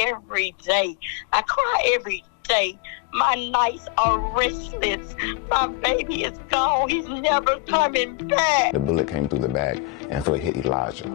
every day. I cry every day. My nights are restless. My baby is gone. He's never coming back. The bullet came through the back, and so it hit Elijah.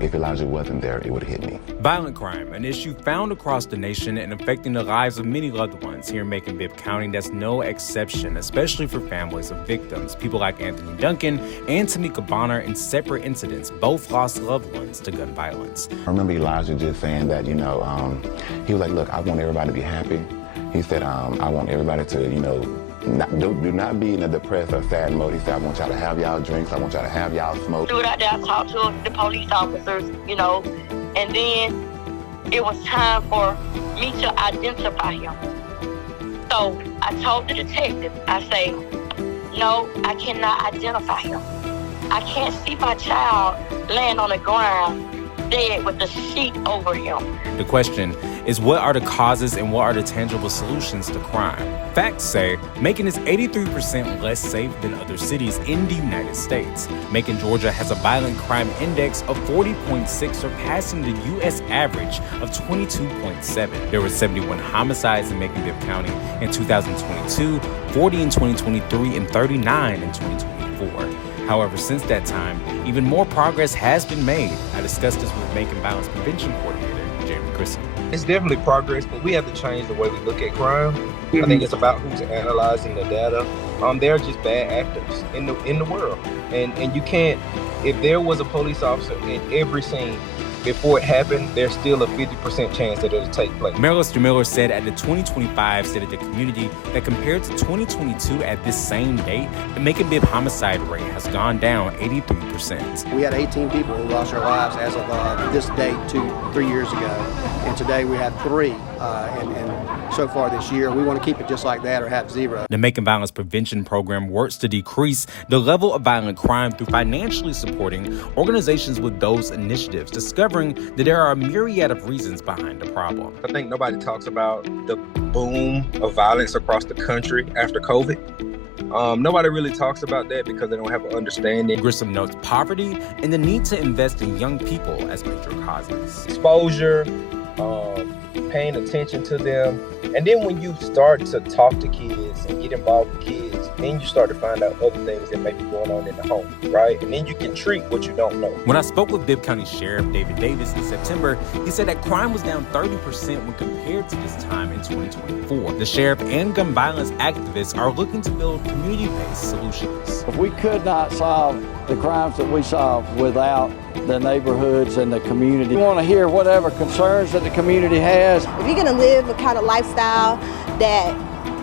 If Elijah wasn't there, it would have hit me. Violent crime, an issue found across the nation and affecting the lives of many loved ones. Here in Macon, Bibb County, that's no exception, especially for families of victims. People like Anthony Duncan and Tamika Bonner, in separate incidents, both lost loved ones to gun violence. I remember Elijah just saying that, he was like, look, I want everybody to be happy. He said, I want everybody to, do not be in a depressed or sad mode. He said, I want y'all to have y'all drinks. I want y'all to have y'all smoke. Stood out there, I talked to the police officers, and then it was time for me to identify him. So I told the detective, I say, no, I cannot identify him. I can't see my child laying on the ground dead with the sheet over him. The question is, what are the causes and what are the tangible solutions to crime? Facts say Macon is 83% less safe than other cities in the United States. Macon, Georgia has a violent crime index of 40.6, surpassing the U.S. average of 22.7. There were 71 homicides in Macon-Bibb County in 2022, 40 in 2023, and 39 in 2024. However, since that time, even more progress has been made. I discussed this with Macon Violence Prevention Coordinator, Jeremy Grissom. It's definitely progress, but we have to change the way we look at crime. I think it's about who's analyzing the data. They're just bad actors in the world. And you can't, if there was a police officer in every scene before it happened, there's still a 50% chance that it'll take place. Mayor Lester Miller said at the 2025 State of the Community that compared to 2022 at this same date, the Macon-Bibb homicide rate has gone down 83%. We had 18 people who lost their lives as of this date 3 years ago, and today we had 3, and so far this year we want to keep it just like that or have 0. The Macon Violence Prevention Program works to decrease the level of violent crime through financially supporting organizations with those initiatives, discovering that there are a myriad of reasons behind the problem. I think nobody talks about the boom of violence across the country after COVID. Nobody really talks about that because they don't have an understanding. Grissom notes poverty and the need to invest in young people as major causes. Exposure, paying attention to them. And then when you start to talk to kids and get involved with kids, then you start to find out other things that may be going on in the home, right? And then you can treat what you don't know. When I spoke with Bibb County Sheriff David Davis in September, he said that crime was down 30% when compared to this time in 2024. The sheriff and gun violence activists are looking to build community-based solutions. If we could not solve the crimes that we solve without the neighborhoods and the community, we want to hear whatever concerns that the community has. If you're going to live a kind of lifestyle that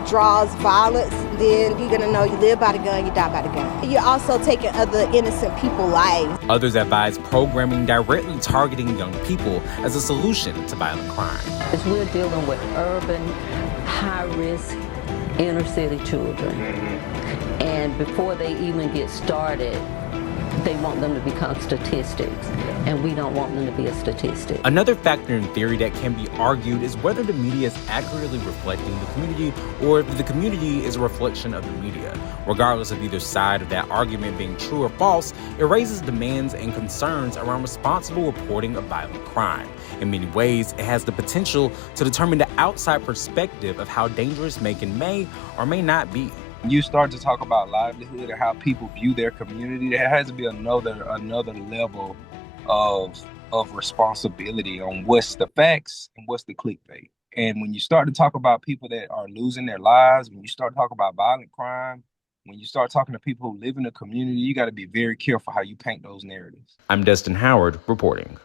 draws violence, then you're going to know you live by the gun, you die by the gun. You're also taking other innocent people's lives. Others advise programming directly targeting young people as a solution to violent crime. As we're dealing with urban, high-risk, inner-city children, and before they even get started, they want them to become statistics, and we don't want them to be a statistic. Another factor in theory that can be argued is whether the media is accurately reflecting the community or if the community is a reflection of the media. Regardless of either side of that argument being true or false, it raises demands and concerns around responsible reporting of violent crime. In many ways, it has the potential to determine the outside perspective of how dangerous Macon may or may not be. You start to talk about livelihood and how people view their community, there has to be another level of responsibility on what's the facts and what's the clickbait. And when you start to talk about people that are losing their lives, when you start to talk about violent crime, when you start talking to people who live in the community, you got to be very careful how you paint those narratives. I'm Destin Howard reporting.